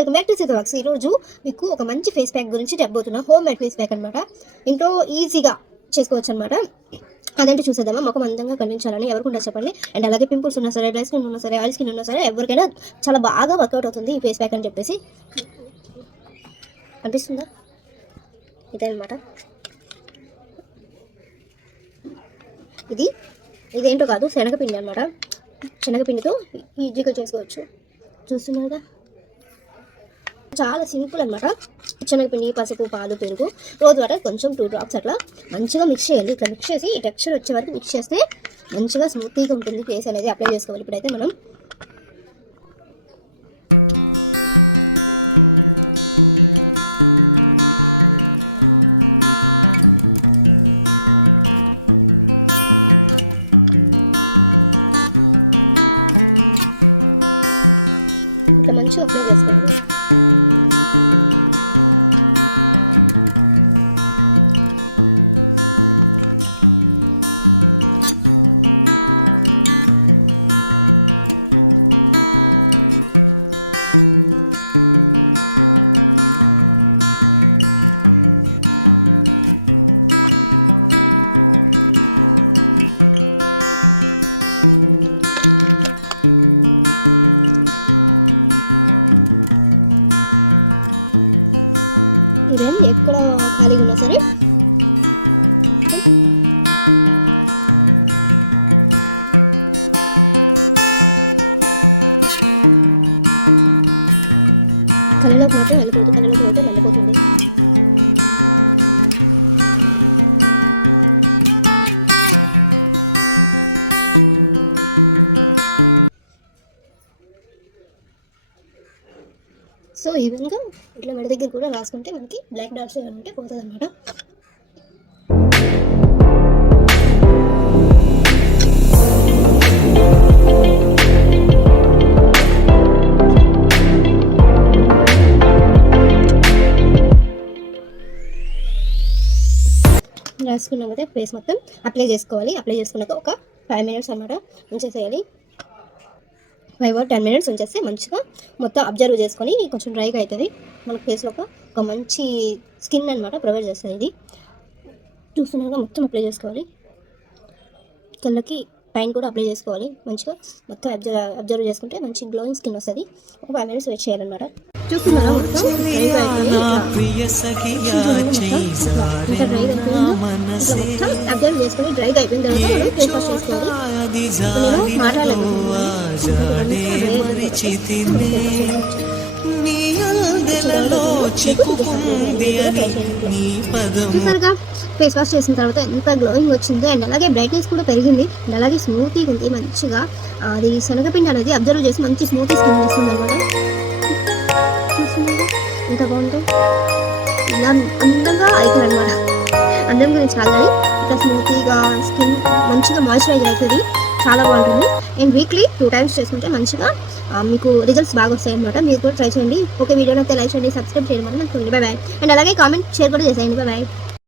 Welcome back to సిద్ధ works. ఈరోజు మీకు ఒక మంచి ఫేస్ ప్యాక్ గురించి చెప్పబోతున్నా. హోమ్ మేడ్ ఫేస్ ప్యాక్ అనమాట. ఇంట్లో ఈజీగా చేసుకోవచ్చు అనమాట. అదేంటి చూసేద్దామా. ముఖం అందంగా కనిపించాలని ఎవరికి చెప్పండి. అండ్ అలాగే పింపుల్స్ ఉన్నా సరే, డ్రై స్కిన్ ఉన్నా సరే, ఆయిల్ స్కిన్ ఉన్నా సరే, ఎవరికైనా చాలా బాగా వర్కౌట్ అవుతుంది ఈ ఫేస్ ప్యాక్ అని చెప్పేసి. అనిపిస్తుందా? ఇదే అనమాట. ఇదేంటో కాదు, శనగపిండి అనమాట. శనగపిండితో ఈజీగా చేసుకోవచ్చు. చూస్తున్నారు కదా, చాలా సింపుల్ అనమాట. శనగపిండి, పసుపు, పాలు, పెరుగు, రోజ్ వాటర్ కొంచెం 2 drops అట్లా మంచిగా మిక్స్ చేయండి. ఇట్లా మిక్స్ చేసి ఈ టెక్స్చర్ వచ్చే వరకు మిక్స్ చేస్తే మంచిగా స్మూత్గా ఉంటుంది ఫేస్ అనేది. అప్లై చేసుకోవాలి. ఇప్పుడైతే మనం సో ఈవెన్గా ఇట్లా మెడ దగ్గర కూడా రాసుకుంటే మనకి బ్లాక్ డాట్స్ ఏమంటే పోతుంది అనమాట. రాసుకున్నామైతే ఫేస్ మొత్తం అప్లై చేసుకోవాలి. అప్లై చేసుకున్నాక ఒక 5 minutes అనమాట ఉంచేసేయాలి. 5 or 10 minutes ఉంచేస్తే మంచిగా మొత్తం అబ్జర్వ్ చేసుకొని కొంచెం డ్రైగా అవుతుంది. మన ఫేస్లో ఒక మంచి స్కిన్ అనమాట ప్రొవైడ్ చేస్తుంది. ఇది చూస్తున్నాగా మొత్తం అప్లై చేసుకోవాలి. కళ్ళకి పైన కూడా అప్లై చేసుకోవాలి. మంచిగా మొత్తం అబ్జర్వ్ చేసుకుంటే మంచి గ్లోయింగ్ స్కిన్ వస్తుంది. ఒక 5 minutes వెయిట్ చేయాలన్నమాట. చూస్తున్నారా మొత్తం డ్రైగా అబ్జర్వ్ చేసుకొని డ్రైగా అయిపోయిన తర్వాత మనం ఫేస్ వాష్ చేసుకోవాలి. నేను మాట్లాడలేదు. చూసారుగా ఫేస్ వాష్ చేసిన తర్వాత ఎంత గ్లోయింగ్ వచ్చిందో. అండ్ అలాగే బ్రైట్నెస్ కూడా పెరిగింది. అండ్ అలాగే స్మూతీగా ఉంది. మంచిగా అది శనగపిండి అనేది అబ్జర్వ్ చేసి మంచి స్మూతీ స్కిన్ వస్తుంది అనమాట. ఎంత బాగుంటుంది. ఇలా అందంగా అవుతుంది అనమాట. అందం గురించి కాదు కానీ ఇట్లా స్మూతీగా స్కిన్ మంచిగా మాయిశ్చరైజ్ అవుతుంది. చాలా బాగుంటుంది. అండ్ వీక్లీ 2 times చేసుకుంటే మంచిగా మీకు రిజల్ట్స్ బాగా వస్తాయి అనమాట. మీరు కూడా ట్రై చేయండి. ఓకే, వీడియోని అయితే లైక్ చేయండి, సబ్స్క్రైబ్ చేయండి. మనకు బాయ్ బాయ్. అండ్ అలాగే కామెంట్ షేర్ కూడా చేసేయండి. Bye bye.